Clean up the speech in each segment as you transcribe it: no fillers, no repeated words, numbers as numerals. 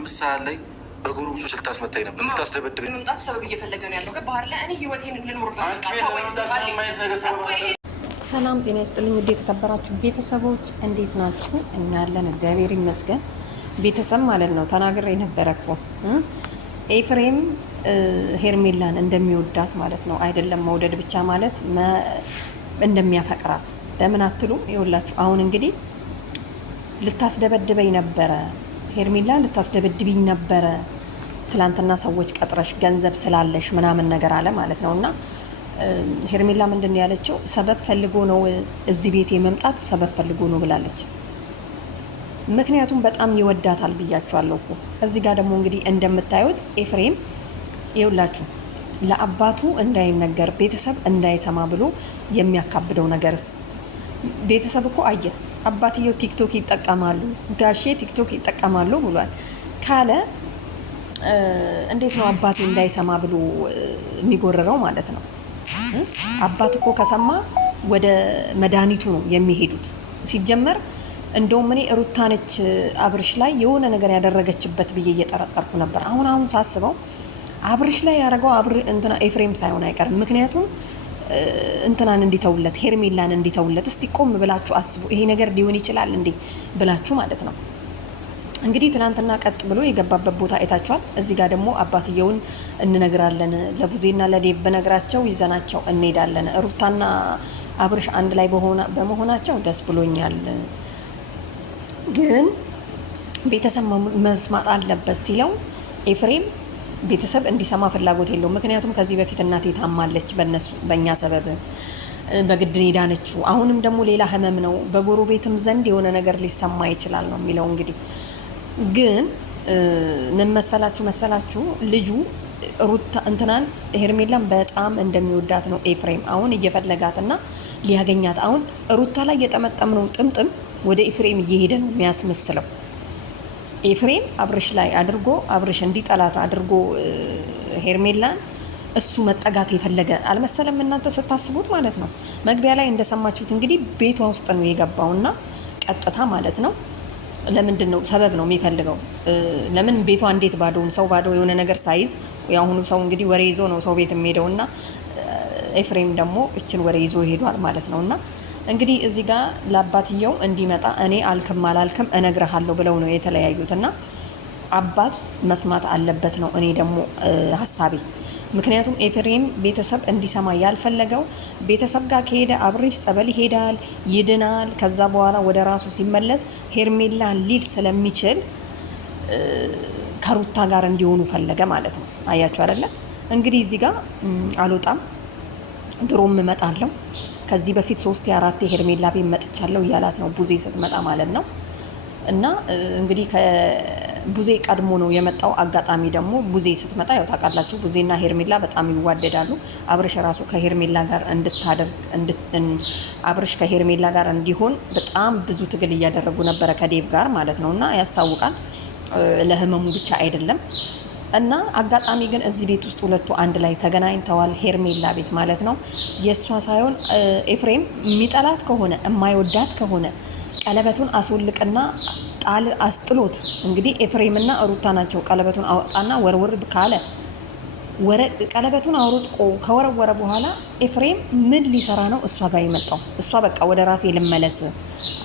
5 ሰዓት ላይ በጎረምሶች ልታስመታኝ ነበር፣ ልታስደበድበኝ መምጣት ሰበብ እየፈለገ ነው ያለው። ገባህ አይደል? እኔ ህይወቴን ልኖር ነው። ሰላም ጤና ይስጥልኝ። ውድ የተከበራችሁ ቤተሰቦች እንዴት ናችሁ? እኛ አለን እግዚአብሔር ይመስገን። ቤተሰብ ማለት ነው ተናግሬ ነበረ እኮ ኤፍሬም ሄርሜላን እንደሚወዳት ማለት ነው። አይደለም መውደድ ብቻ ማለት እንደሚያፈቅራት ለምን አትሉም? ይኸውላችሁ አሁን እንግዲህ ልታስደበድበኝ ነበረ ሄርሜላ ልታስደበድብኝ ነበረ ትላንትና ሰዎች ቀጥረሽ ገንዘብ ስላለሽ ምናምን ነገር አለ ማለት ነው። እና ሄርሜላ ምንድን ነው ያለችው? ሰበብ ፈልጎ ነው እዚህ ቤት የመምጣት ሰበብ ፈልጎ ነው ብላለች። ምክንያቱም በጣም ይወዳታል ብያቸዋለሁ እኮ። እዚህ ጋር ደግሞ እንግዲህ እንደምታዩት ኤፍሬም ይኸውላችሁ ለአባቱ እንዳይነገር ቤተሰብ እንዳይሰማ ብሎ የሚያካብደው ነገርስ ቤተሰብ እኮ አየ። አባትየው ቲክቶክ ይጠቀማሉ፣ ጋሼ ቲክቶክ ይጠቀማሉ ብሏል ካለ እንዴት ነው አባቴ እንዳይሰማ ብሎ የሚጎረረው ማለት ነው? አባት እኮ ከሰማ ወደ መድኃኒቱ ነው የሚሄዱት። ሲጀመር እንደውም እኔ ሩታነች አብርሽ ላይ የሆነ ነገር ያደረገችበት ብዬ እየጠረጠርኩ ነበር። አሁን ሳስበው አብርሽ ላይ ያደረገው እንትና ኤፍሬም ሳይሆን አይቀርም። ምክንያቱም እንትናን እንዲተውለት ሄርሜላን እንዲተውለት እስቲ ቆም ብላችሁ አስቡ። ይሄ ነገር ሊሆን ይችላል እንዴ ብላችሁ ማለት ነው። እንግዲህ ትናንትና ቀጥ ብሎ የገባበት ቦታ አይታችኋል። እዚህ ጋር ደግሞ አባትየውን እንነግራለን ለቡዜና ለዴብ በነግራቸው ይዘናቸው እንሄዳለን። ሩታና አብርሽ አንድ ላይ በመሆናቸው ደስ ብሎኛል፣ ግን ቤተሰብ መስማት አለበት ሲለው ኤፍሬም ቤተሰብ እንዲሰማ ፍላጎት የለውም። ምክንያቱም ከዚህ በፊት እናቴ ታማለች በእኛ ሰበብ በግድ ዳነችው። አሁንም ደግሞ ሌላ ህመም ነው፣ በጎረቤትም ዘንድ የሆነ ነገር ሊሰማ ይችላል ነው የሚለው። እንግዲህ ግን ምን መሰላችሁ ልጁ ሩታ እንትናን ሄርሜላን በጣም እንደሚወዳት ነው ኤፍሬም አሁን እየፈለጋትና ሊያገኛት። አሁን ሩታ ላይ የጠመጠምነው ጥምጥም ወደ ኤፍሬም እየሄደ ነው የሚያስመስለው። ኤፍሬም አብርሽ ላይ አድርጎ አብርሽ እንዲጠላት አድርጎ ሄርሜላን እሱ መጠጋት የፈለገ አልመሰለም እናንተ ስታስቡት ማለት ነው። መግቢያ ላይ እንደሰማችሁት እንግዲህ ቤቷ ውስጥ ነው የገባውና ቀጥታ ማለት ነው። ለምንድን ነው ሰበብ ነው የሚፈልገው? ለምን ቤቷ እንዴት ባዶውን ሰው ባዶ የሆነ ነገር ሳይዝ የአሁኑ ሰው እንግዲህ ወሬ ይዞ ነው ሰው ቤት የሚሄደውና ኤፍሬም ደግሞ እችን ወሬ ይዞ ሄዷል ማለት ነውና እንግዲህ እዚህ ጋር ለአባትየው እንዲመጣ እኔ አላልክም እነግርሃለሁ ብለው ነው የተለያዩትና አባት መስማት አለበት ነው እኔ ደግሞ ሀሳቤ። ምክንያቱም ኤፍሬም ቤተሰብ እንዲሰማ ያልፈለገው ቤተሰብ ጋር ከሄደ አብርሽ ጸበል ይሄዳል፣ ይድናል። ከዛ በኋላ ወደ ራሱ ሲመለስ ሄርሜላን ሊል ስለሚችል ከሩታ ጋር እንዲሆኑ ፈለገ ማለት ነው። አያችሁ አይደለ? እንግዲህ እዚህ ጋር አልወጣም ድሮም እመጣለሁ ከዚህ በፊት 3-4 ሄርሜላ ቤት መጥቻለሁ እያላት ነው ቡዜ ስትመጣ ማለት ነው። እና እንግዲህ ከቡዜ ቀድሞ ነው የመጣው። አጋጣሚ ደግሞ ቡዜ ስትመጣ ያው ታውቃላችሁ ቡዜና ሄርሜላ በጣም ይዋደዳሉ። አብርሽ ራሱ ከሄርሜላ ጋር አብርሽ ከሄርሜላ ጋር እንዲሆን በጣም ብዙ ትግል እያደረጉ ነበረ ከዴብ ጋር ማለት ነውና ያስታውቃል። ለህመሙ ብቻ አይደለም። እና አጋጣሚ ግን እዚህ ቤት ውስጥ ሁለቱ አንድ ላይ ተገናኝተዋል። ሄርሜላ ቤት ማለት ነው። የእሷ ሳይሆን ኤፍሬም የሚጠላት ከሆነ የማይወዳት ከሆነ ቀለበቱን አስወልቅና ጣል አስጥሎት። እንግዲህ ኤፍሬምና ሩታ ናቸው። ቀለበቱን አወጣና ወርውር ካለ ቀለበቱን አውርቆ ከወረወረ በኋላ ኤፍሬም ምን ሊሰራ ነው እሷ ጋር የመጣው? እሷ በቃ ወደ ራሴ ልመለስ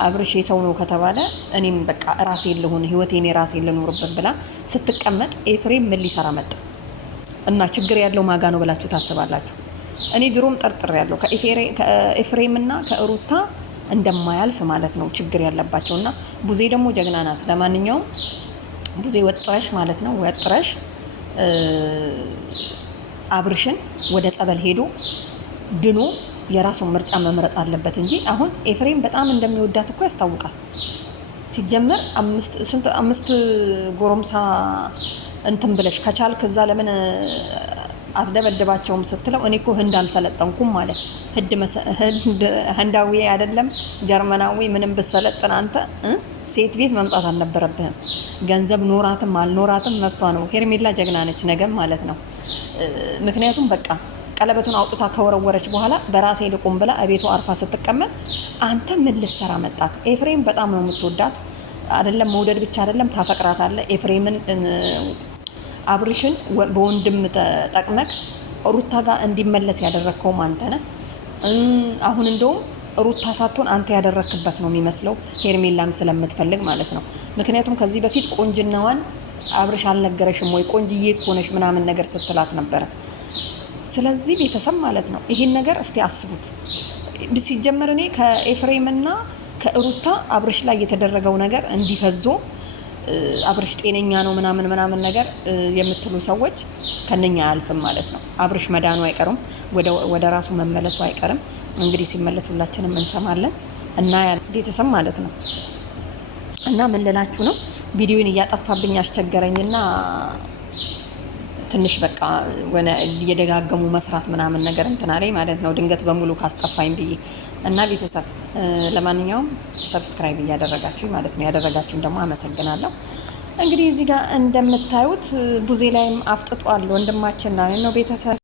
አብርሽ የሰው ነው ከተባለ እኔም በቃ ራሴ ልሆን ህይወቴን ራሴ ልኖርበት ብላ ስትቀመጥ ኤፍሬም ምን ሊሰራ መጣ? እና ችግር ያለው ማጋ ነው ብላችሁ ታስባላችሁ? እኔ ድሮም ጠርጥር ያለው ከኤፍሬምና ከሩታ እንደማያልፍ ማለት ነው ችግር ያለባቸውና ቡዜ ደግሞ ጀግና ናት። ለማንኛውም ቡዜ ወጥረሽ ማለት ነው ወጥረሽ አብርሽን ወደ ጸበል ሄዶ ድኖ የራሱን ምርጫ መምረጥ አለበት እንጂ አሁን ኤፍሬም በጣም እንደሚወዳት እኮ ያስታውቃል። ሲጀመር 5 ጎረምሳ እንትን ብለሽ ከቻልክ እዛ ለምን አትደበድባቸውም ስትለው እኔ እኮ ህንድ አልሰለጠንኩም ማለት ህንዳዊ አይደለም ጀርመናዊ ምንም ብሰለጥን አንተ ሴት ቤት መምጣት አልነበረብህም። ገንዘብ ኖራትም አልኖራትም መብቷ ነው። ሄርሜላ ጀግና ነች ነገም ማለት ነው። ምክንያቱም በቃ ቀለበቱን አውጥታ ከወረወረች በኋላ በራሴ ልቁም ብላ እቤቱ አርፋ ስትቀመጥ አንተ ምን ልሰራ መጣ? ኤፍሬም በጣም ነው የምትወዳት አይደለም መውደድ ብቻ አይደለም ታፈቅራታለህ። ኤፍሬምን አብርሽን በወንድም ተጠቅመክ ሩታ ጋር እንዲመለስ ያደረግከውም አንተ ነህ። አሁን እንደውም ሩታ ሳትሆን አንተ ያደረክበት ነው የሚመስለው ሄርሜላን ስለምትፈልግ ማለት ነው። ምክንያቱም ከዚህ በፊት ቆንጅናዋን አብርሽ አልነገረሽም ወይ ቆንጅዬ እኮ ነሽ ምናምን ነገር ስትላት ነበረ። ስለዚህ ቤተሰብ ማለት ነው ይሄን ነገር እስቲ አስቡት። ሲጀመር እኔ ከኤፍሬምና ከሩታ አብርሽ ላይ የተደረገው ነገር እንዲፈዞ አብርሽ ጤነኛ ነው ምናምን ነገር የምትሉ ሰዎች ከነኛ አያልፍም ማለት ነው። አብርሽ መዳኑ አይቀርም፣ ወደ ራሱ መመለሱ አይቀርም። እንግዲህ ሲመለስ ሁላችንም እንሰማለን እና ቤተሰብ ማለት ነው። እና ምን ልላችሁ ነው ቪዲዮን እያጠፋብኝ አስቸገረኝና ትንሽ በቃ ወነ እየደጋገሙ መስራት ምናምን ነገር እንትና ላይ ማለት ነው ድንገት በሙሉ ካስጠፋኝ ብዬ እና ቤተሰብ ለማንኛውም ሰብስክራይብ እያደረጋችሁ ማለት ነው ያደረጋችሁን ደግሞ አመሰግናለሁ። እንግዲህ እዚህ ጋር እንደምታዩት ቡዜ ላይም አፍጥጧል ወንድማችን ነው ቤተሰብ